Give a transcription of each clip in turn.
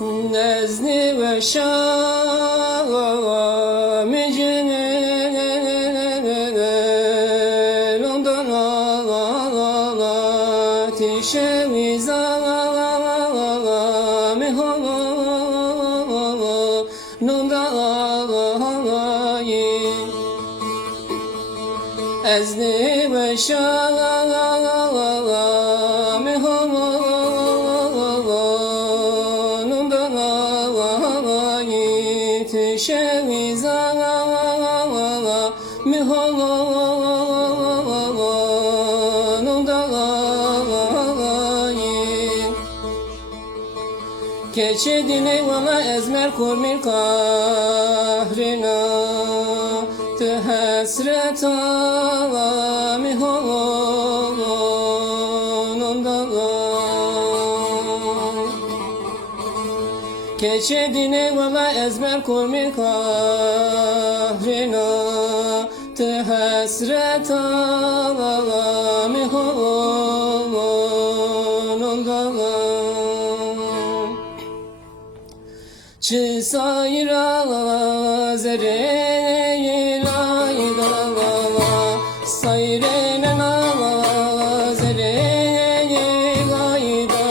نزنی و شام جنل اندان آتش ویزام نندایی نزنی و شام Keçe dine valla ezmer kurmir kahrina Tı hasret ağami honunda Keçe dine valla ezmer kurmir kahrina Tı hasret ağami honunda Çı sayra zere layla sayrene zere layla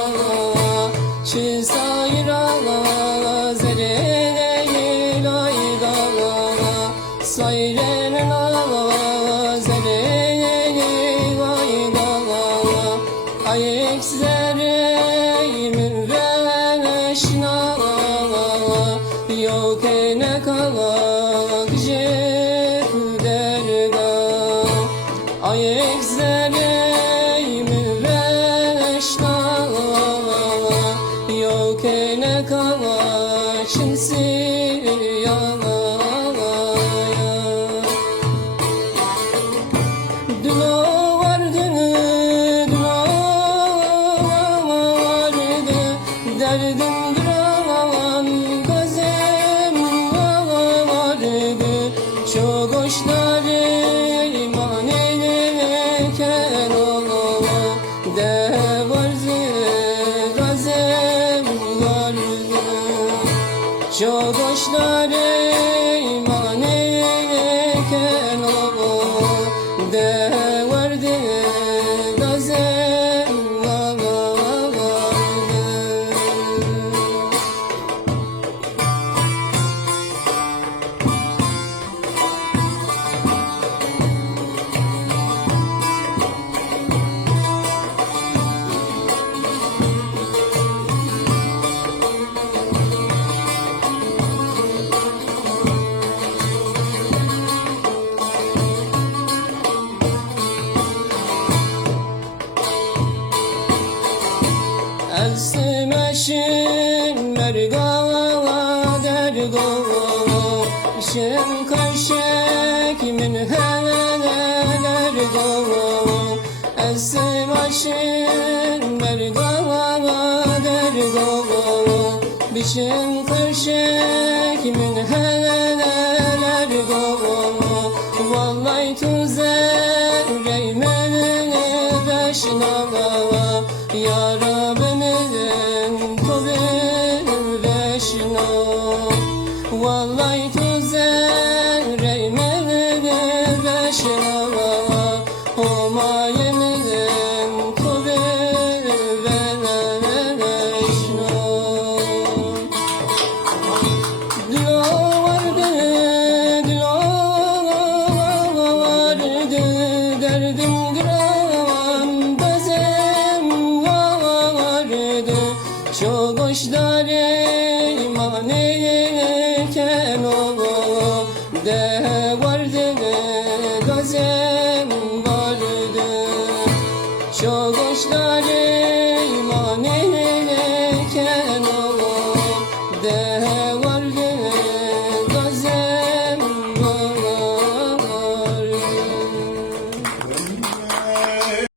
Çı sayra zere layla sayrene zere layla Ayek zere mürreşna Yok ne kalak derga Ayek zereyim reşna Yok ne kalak şinsiyana Düno vardı derdim duran Çok hoşlar iman eyleken ola De vardı gazem vardı Çok hoşlar iman eyleken ola De vardı gazem vardı Elsimeşin mergava dergo Şem karşek min heneler go Elsimeşin mergava dergo Bişem karşek min heneler go Vallahi tuzer reymene beşnava Ya Rabbimizin kubir beşno Vallahi tuzer reymene beşno Humayemizin kubir beşno Dilo vardı derdim gram bezem Çok hoşlar iman eyleken ola De vardı gazem vardı Çok hoşlar iman eyleken ola De